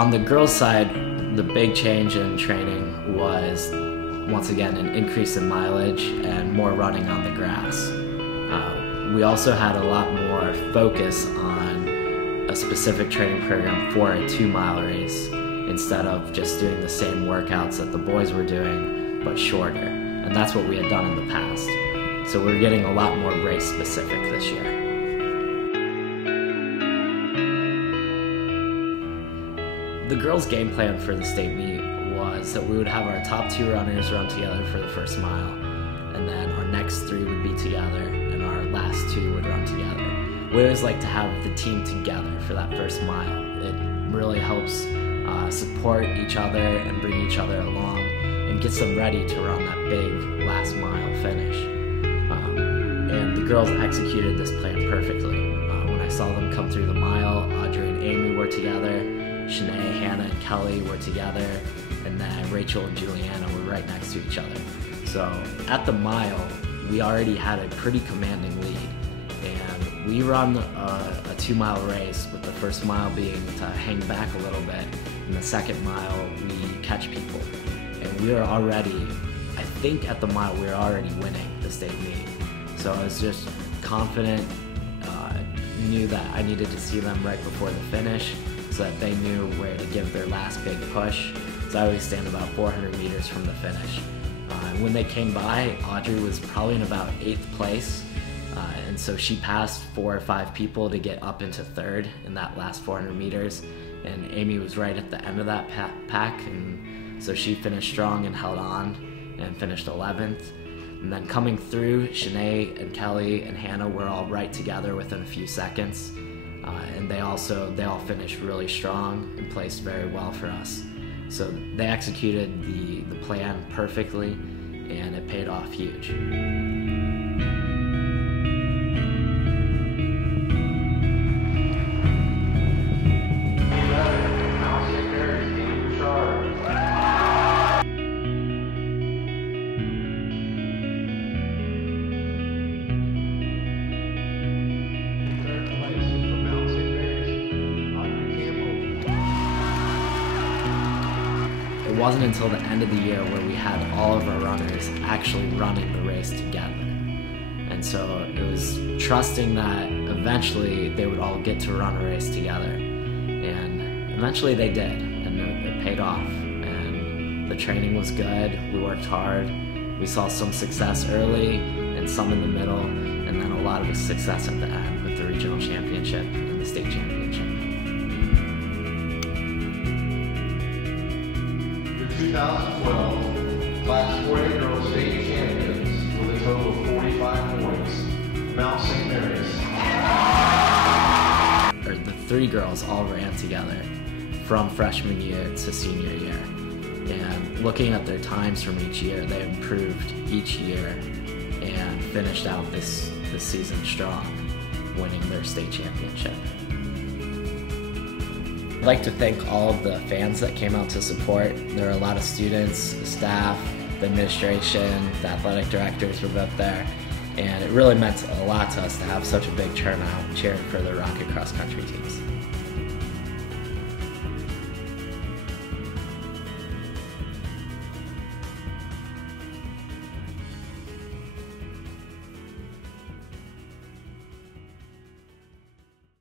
On the girls' side, the big change in training was, once again, an increase in mileage and more running on the grass. We also had a lot more focus on a specific training program for a 2-mile race instead of just doing the same workouts that the boys were doing, but shorter. And that's what we had done in the past. So we're getting a lot more race specific this year. The girls' game plan for the state meet was that we would have our top 2 runners run together for the first mile, and then our next 3 would be together, and our last 2 would run together. We always like to have the team together for that first mile. It really helps support each other and bring each other along and gets them ready to run that big last mile finish. And the girls executed this plan perfectly. When I saw them come through the mile, Audrey and Amy were together, Shanae, Hannah, and Kelly were together, and then Rachel and Juliana were right next to each other. So at the mile, we already had a pretty commanding lead, and we run a 2-mile race, with the first mile being to hang back a little bit, and the second mile we catch people. And we are already, I think at the mile we were already winning the state meet. So I was just confident, knew that I needed to see them right before the finish so that they knew where to give their last big push. So I always stand about 400 meters from the finish. When they came by, Audrey was probably in about 8th place, and so she passed 4 or 5 people to get up into 3rd in that last 400 meters, and Amy was right at the end of that pack, and so she finished strong and held on and finished 11th. And then coming through, Shanae and Kelly and Hannah were all right together within a few seconds, and they all finished really strong and placed very well for us. So they executed the plan perfectly, and it paid off huge. It wasn't until the end of the year where we had all of our runners actually running the race together. And so it was trusting that eventually they would all get to run a race together. And eventually they did, and it paid off. And the training was good, we worked hard, we saw some success early and some in the middle, and then a lot of success at the end with the regional championship and the state championship. 2012 Class 4A Girls State Champions with a total of 45 points, Mount St. Mary's. The 3 girls all ran together from freshman year to senior year. And looking at their times from each year, they improved each year and finished out this season strong, winning their state championship. I'd like to thank all of the fans that came out to support. There were a lot of students, the staff, the administration, the athletic directors were both there, and it really meant a lot to us to have such a big turnout cheering for the Rocket cross country teams.